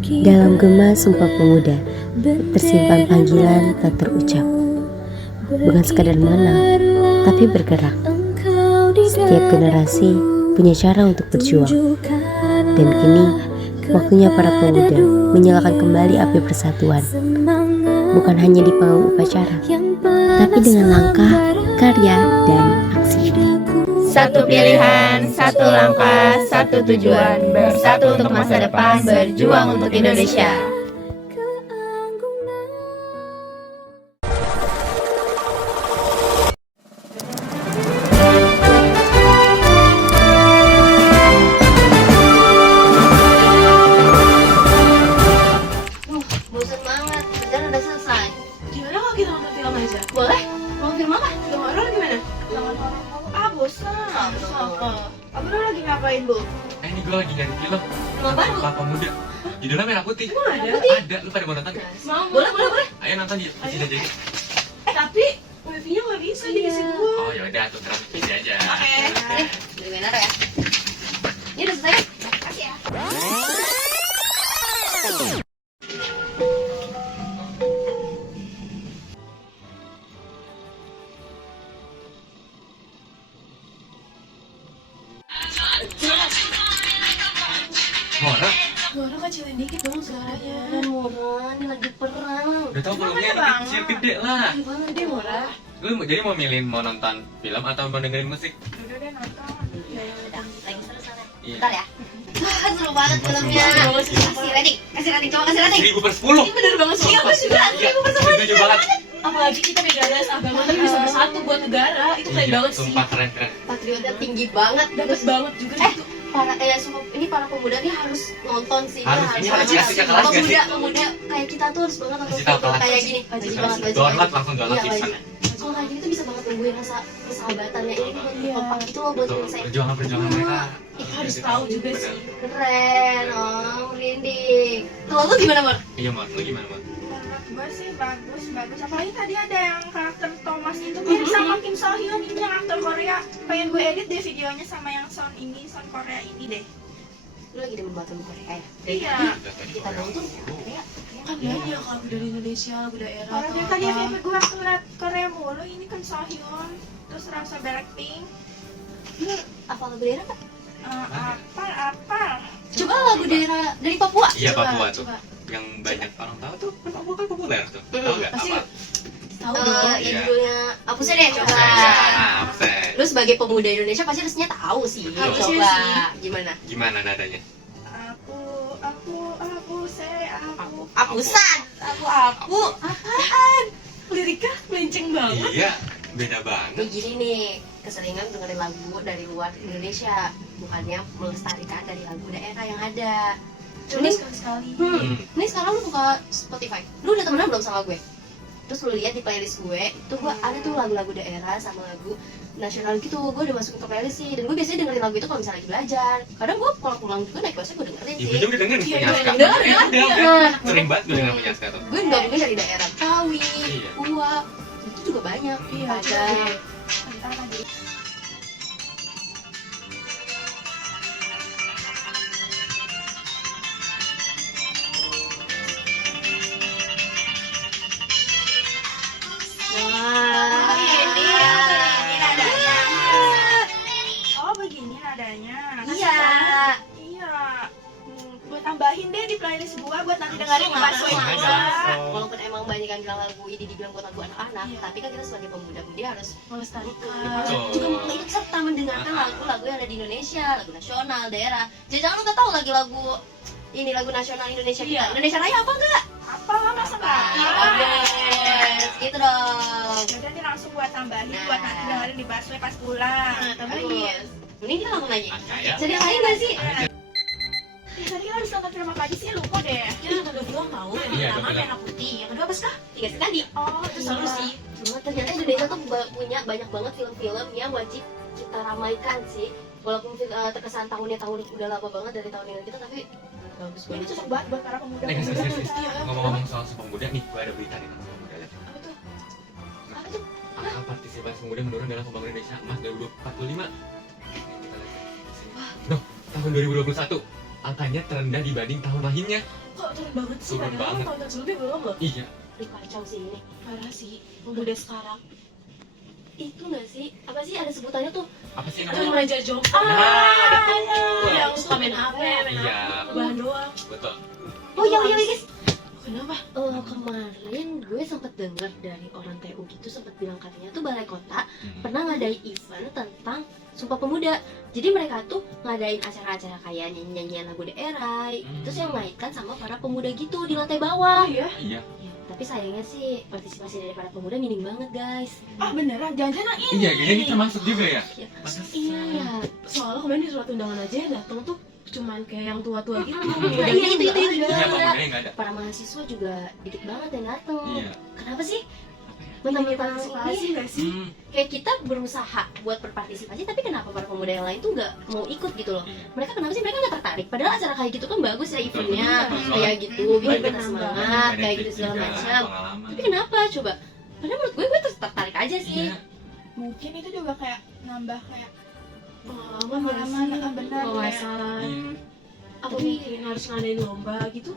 Dalam gema Sumpah Pemuda tersimpan panggilan tak terucap. Bukan sekadar menang, tapi bergerak. Setiap generasi punya cara untuk berjuang. Dan kini waktunya para pemuda menyalakan kembali api persatuan. Bukan hanya di panggung upacara, tapi dengan langkah, karya, dan aksi. Satu pilihan, satu langkah, satu tujuan. Bersatu untuk masa depan, berjuang untuk Indonesia. Bosan banget, kerjaan udah selesai. Gimana kalau kita nonton film aja? Boleh? Mau film apa? Film horor gimana? Jangan horor kamu. Bosan. Apa? Abang lagi ngapain, Bu? Ini gue lagi nyari film Film apa? Sumpah Pemuda. Judulnya Merah Putih. Emang ada? Ada, lu pada mau nonton gak? Mau. Boleh. Ayo nonton di sini aja. Tapi wifi-nya nggak bisa jadi sibuk. Oh yaudah, tuh terang di sini aja. Oke. Nih, beli banner ya. Ini udah selesai. Kasih ya. Horor? Suara kecilin dikit dong suaranya. Murah, ini lagi perang. Udah tau Emang filmnya ada, Bang? kecil gede lah. Gimana deh murah? Lu jadi mau milih mau nonton film atau mau dengerin musik? Udah deh nonton. Ya udah, lagi seru sana. Iya. Bentar ya. Wah, seru banget filmnya. Kasih rating, coba kasih rating. 1000/10. Ini bener banget sih. Iya, aku juga. Setuju banget. Apalagi kita negara seagama tapi bisa bersatu buat negara. Itu keren Iya, banget sih. sumpah keren. Patriotnya tinggi banget. Dapat banget juga gitu. Para pemuda nih harus nonton sih. Ini harus dikasih ke kelas gak sih? Pemuda kayak kita tuh harus banget nonton Kasih tahu film kelas. kayak gini. Wajib banget. Download langsung download Iya, di wajib. sana. Kalau kayak gini tuh bisa banget nungguin rasa persahabatannya ini tuh Iya. kompak gitu loh buat Betul, ngerasain. perjuangan mereka. Harus tahu juga Bener. sih. Keren, merinding. Kalau lu gimana, Mar? Iya, Mar. Lu gimana, Mar? Menurut gue sih bagus. Apalagi tadi ada yang karakter Thomas itu mirip sama Kim So Hyun, ini yang aktor Korea. Pengen gue edit deh videonya sama yang sound Korea ini deh. Lu lagi demen banget sama Korea ya? Iya. Kita dong tuh Korea. Kan banyak lagu dari Indonesia, lagu daerah. Orang yang tadi FYP gue waktu ngeliat Korea mulu, ini kan So Hyun, terus Rasa Blackpink. Lu apa lagu daerah kan? Apa? Coba lagu daerah dari Papua. Iya, Coba, Papua tuh. coba. Yang banyak orang tahu tuh, Papua kan populer tuh. Tahu enggak Pasti apa? tahu dong. Yang Iya. judulnya Apusnya deh coba. Iya, Absen. Lu sebagai pemuda Indonesia pasti harusnya tahu sih. Harusnya Coba sih. gimana? Gimana nadanya? Aku. Apusan. Aku apaan? Liriknya melenceng banget. Iya, beda banget. Nih gini nih, keseringan dengerin lagu dari luar Indonesia, bukannya melestarikan dari lagu daerah yang ada. Coba Ini- sekali-sekali. Ini sekarang lu buka Spotify, lu udah temenan belum sama gue? Terus lu lihat di playlist gue, itu gue ada tuh lagu-lagu daerah sama lagu nasional gitu, gue udah masukin ke playlist sih. Dan gue biasanya dengerin lagu itu kalau misalnya lagi belajar. Kadang gue kalau pulang juga naik busnya gue dengerin Ibu sih. juga udah denger Iya, punya Aska. denger ya. Udah, Nah, sering banget gue denger punya Aska tuh. gue gabungin dari daerah Kawi, Iya. Uwa, itu juga banyak. Iya, Ada. Wah, Begini, iya. begini nadanya. Oh begini nadanya. Iya. Iya. Gue tambahin deh di playlist gue buat nanti dengerin pas gue Langsung, juga. Walaupun emang banyak yang bilang lagu ini dibilang buat lagu anak-anak, Iya. tapi kan kita sebagai pemuda-mudi harus Melestarikan. Betul. juga ikut serta mendengarkan lagu-lagu yang ada di Indonesia, lagu nasional, daerah. Jadi jangan lu nggak tahu lagi lagu ini lagu nasional Indonesia kita. Iya. Indonesia Raya apa enggak? Apa lah masa nggak? Yes, gitu dong. Yaudah nih langsung buat tambahin Nah. buat nanti dengerin di busway pas pulang. Nah, tambahin. Terus, mending kita langsung aja. Aska ya. Jadi yang lain nggak sih? Ya, tadi kita habis nonton film apa aja sih lupa deh. Ya, yang kedua mau, yang Iya, pertama betul. merah putih, yang kedua apa sih kah? Tiga sekali. Oh Itu seru sih. Cuma ternyata Indonesia tuh punya banyak banget film-film yang wajib kita ramaikan sih. Walaupun terkesan tahunnya tahun udah lama banget dari tahun ini kita, tapi bagus Ini banget. cocok banget buat para Eh, pemuda-pemuda. serius. Ngomong-ngomong soal Sumpah Pemuda nih, gue ada berita nih tentang Sumpah Pemuda. Apa tuh? Apa tuh? Angka partisipasi pemuda menurun dalam pembangunan Indonesia emas 2045. Kita lihat di sini. Noh, tahun 2021 angkanya terendah dibanding tahun lainnya. Kok turun banget sih? Turun Padahal banget. tahun-tahun sebelumnya belum loh. Iya. Ih, kacau sih ini. Parah sih, udah sekarang. Itu nggak sih? Apa sih ada sebutannya tuh? Apa sih Itu namanya? remaja jomblo. Nah, Yang suka main HP, main Iya. HP, bahan doang. Betul. Oh iya guys. Kenapa? Kemarin gue sempet denger dari orang TU gitu, sempet bilang katanya tuh balai kota Hmm. pernah ngadain event tentang Sumpah Pemuda. Jadi mereka tuh ngadain acara-acara kayak nyanyi-nyanyian lagu daerah, terus yang ngaitkan sama para pemuda gitu di lantai bawah. Oh iya? Iya. Ya, tapi sayangnya sih partisipasi dari para pemuda minim banget guys. Ah beneran, jangan-jangan yang ini. Iya, kayaknya ini termasuk juga ya. Ya, Pantesan. iya. Soalnya kemarin di surat undangan aja yang datang tuh cuman kayak yang tua-tua gitu. Nah, iya itu Iya, juga. pemudanya nggak ada. Para mahasiswa juga dikit banget yang datang. Iya. Kenapa sih? Apa ya? Mentang-mentang Partisipasi ini nggak sih? kayak kita berusaha buat berpartisipasi, tapi kenapa para pemuda yang lain tuh nggak mau ikut gitu loh? Iya. Mereka kenapa sih mereka nggak tertarik? Padahal acara kayak gitu kan bagus ya eventnya, Betul. kayak gitu bikin Baik, kita benar. semangat, kayak gitu Benefit segala juga, macam. pengalaman. Tapi kenapa coba? Padahal menurut gue tertarik aja sih. Iya. Mungkin itu juga kayak nambah kayak Pengalaman nggak sih? benar Wawasan. Iya. Apa mungkin harus ngadain lomba gitu?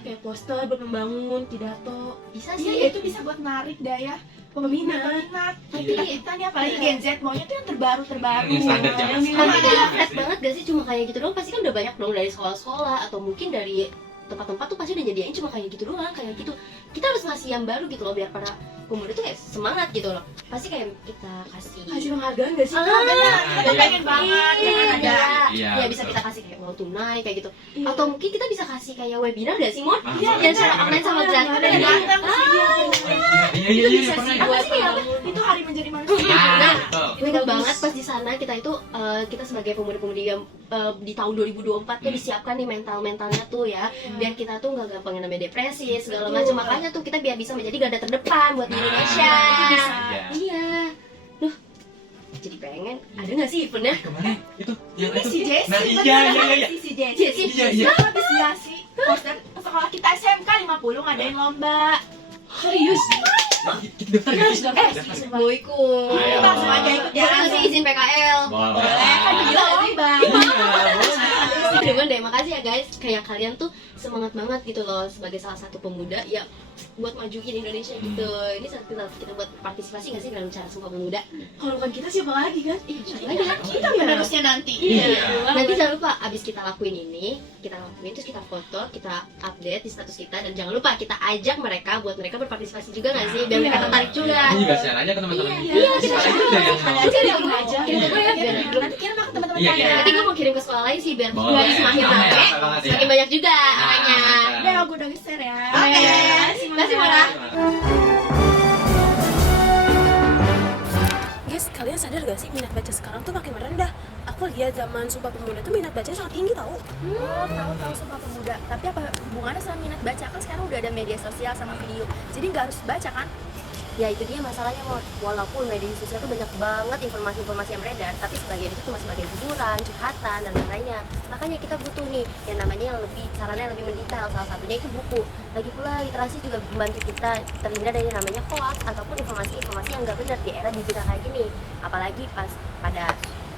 Kayak poster buat membangun pidato. Bisa Iya, sih. itu bisa buat narik daya Peminat. peminat. Tapi Kita nih apalagi Gen Z maunya tuh yang terbaru. Yang standar zaman Yang sekarang. Tapi Iya, fresh sih. banget gak sih cuma kayak gitu doang? Pasti kan udah banyak dong dari sekolah-sekolah atau mungkin dari tempat-tempat tuh pasti udah nyediain cuma kayak gitu doang, kayak gitu. Kita harus ngasih yang baru gitu loh biar para pemuda tuh kayak semangat gitu loh. Pasti kayak kita Kasih penghargaan nggak sih? benar. Kita iya. pengen banget yang ada. Iya, ya bisa betul. kita kasih kayak uang tunai kayak gitu. Iya. Atau mungkin kita bisa kasih kayak webinar gak sih, Mon? Ah, Iya, boleh. yang secara online sama gratis. Ada Yang yang datang sih dia. Iya, iya, Itu iya, bisa pernah sih ya? buat Apa sih, apa? membangun. Itu hari menjadi manusia. Ah, Nah, betul. Gue ingat banget pas di sana kita itu kita sebagai pemuda-pemudi yang di tahun 2024 tuh disiapkan nih mental-mentalnya tuh ya, biar kita tuh nggak gampang namanya depresi segala macam. Makanya tuh kita biar bisa menjadi garda terdepan buat di Nah, Indonesia. itu bisa. Iya. Iya. Duh, jadi pengen. Ada nggak sih eventnya? Kemana? Itu, yang Ini itu. si Jessie. Nah, iya, beneran iya, iya. Si Jessie. Iya sih. Iya, iya. Kita habis ya sih. Poster sekolah kita SMK 50 ngadain lomba. Serius? Kita daftar ya? Harus daftar. Daftar. Mau ikut. Ayo. Langsung aja ikut Gue ya. kasih izin PKL. Boleh. Kan gila lomba. Cuman deh, makasih ya guys. Kayak kalian tuh semangat banget gitu loh sebagai salah satu pemuda ya buat majuin Indonesia gitu. Ini saat kita buat partisipasi nggak sih dalam cara Sumpah Pemuda? Kalau bukan kita siapa lagi kan? Ih, siapa lagi kan? Kita penerusnya nanti. Iya. Iya. Nanti jangan lupa abis kita lakuin ini, kita lakuin terus kita foto, kita update di status kita dan jangan lupa kita ajak mereka buat mereka berpartisipasi juga nggak sih biar mereka tertarik juga. Ini juga share aja ke teman-teman. Iya, kita Sekali share. aja yang Sekali mau. aja Kirim yang mau. aja. Kirim ke gue ya biar di grup. Nanti kirim ke teman-teman Iya, kalian. Nanti gue mau kirim ke sekolah lain sih biar Boleh. semakin Sama ya, rame, sama ya. semakin banyak juga Nah, makanya. mantap. Udah, aku udah geser ya. Oke. Makasih, Mona. Guys, kalian sadar gak sih minat baca sekarang tuh makin merendah? Aku lihat zaman Sumpah Pemuda tuh minat baca sangat tinggi tau. Tahu Sumpah Pemuda. Tapi apa hubungannya sama minat baca? Kan sekarang udah ada media sosial sama video. Jadi nggak harus baca kan? Ya itu dia masalahnya, walaupun media sosial tuh banyak banget informasi-informasi yang beredar, tapi sebagian itu cuma sebagai hiburan, curhatan dan lain-lainnya. Makanya kita butuh nih yang namanya yang lebih caranya lebih mendetail. Salah satunya itu buku. Lagi pula literasi juga membantu kita terhindar dari yang namanya hoax ataupun informasi-informasi yang nggak benar di era digital kayak gini. Apalagi pas pada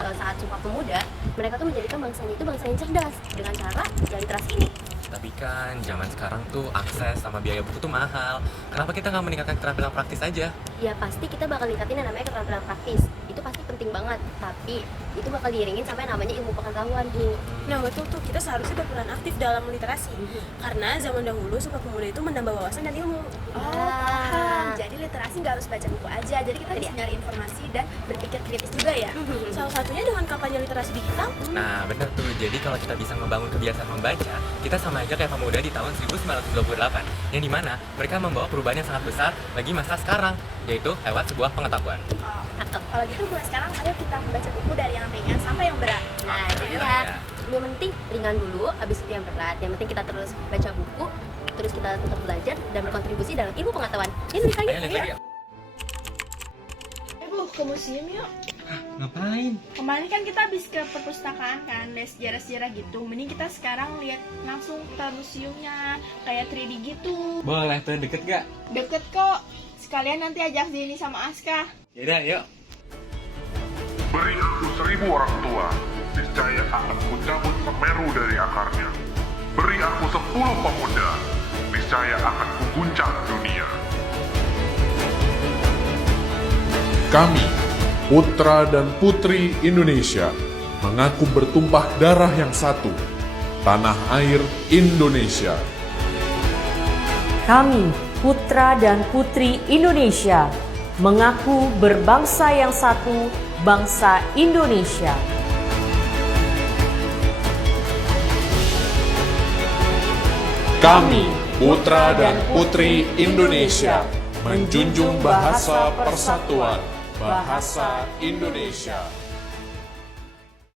saat Sumpah Pemuda, mereka tuh menjadikan bangsanya itu bangsa yang cerdas dengan cara yang literasi ini. Tapi kan zaman sekarang tuh akses sama biaya buku tuh mahal. Kenapa kita nggak meningkatkan keterampilan praktis aja? Ya pasti kita bakal ningkatin yang namanya keterampilan praktis. Itu pasti penting banget, tapi itu bakal diiringin sampai namanya ilmu pengetahuan nih. Nah betul tuh, kita seharusnya berperan aktif dalam literasi. Karena zaman dahulu Sumpah Pemuda itu menambah wawasan dan ilmu. Paham. Jadi literasi nggak harus baca buku aja. Jadi kita bisa nyari informasi dan berpikir kritis juga ya. Salah satunya dengan kampanye literasi digital. Nah bener tuh, jadi kalau kita bisa membangun kebiasaan membaca, kita sama aja kayak pemuda di tahun 1928, yang dimana mereka membawa perubahan yang sangat besar bagi masa sekarang, yaitu lewat sebuah pengetahuan. Kalau gitu mulai sekarang ayo kita membaca buku dari yang ringan sampai yang berat. Nah, itu dia. Yang penting ringan dulu, habis itu yang berat. Yang penting kita terus baca buku, terus kita tetap belajar dan berkontribusi dalam ilmu pengetahuan. Ini Ayo misalnya. lihat lagi. Bu, ke museum yuk. Ngapain? Kemarin kan kita habis ke perpustakaan kan, les sejarah-sejarah gitu. Mending kita sekarang lihat langsung ke museumnya, kayak 3D gitu. Boleh tuh, deket gak? Deket kok. Sekalian nanti ajak Zeni sama Aska. Yaudah, yuk. Beri aku 1000 orang tua, niscaya akan kucabut Semeru dari akarnya. Beri aku 10 pemuda, niscaya akan kuguncang dunia. Kami, putra dan putri Indonesia, mengaku bertumpah darah yang satu, tanah air Indonesia. Kami, putra dan putri Indonesia, mengaku berbangsa yang satu, bangsa Indonesia. Kami, putra dan putri Indonesia, menjunjung bahasa persatuan, bahasa Indonesia.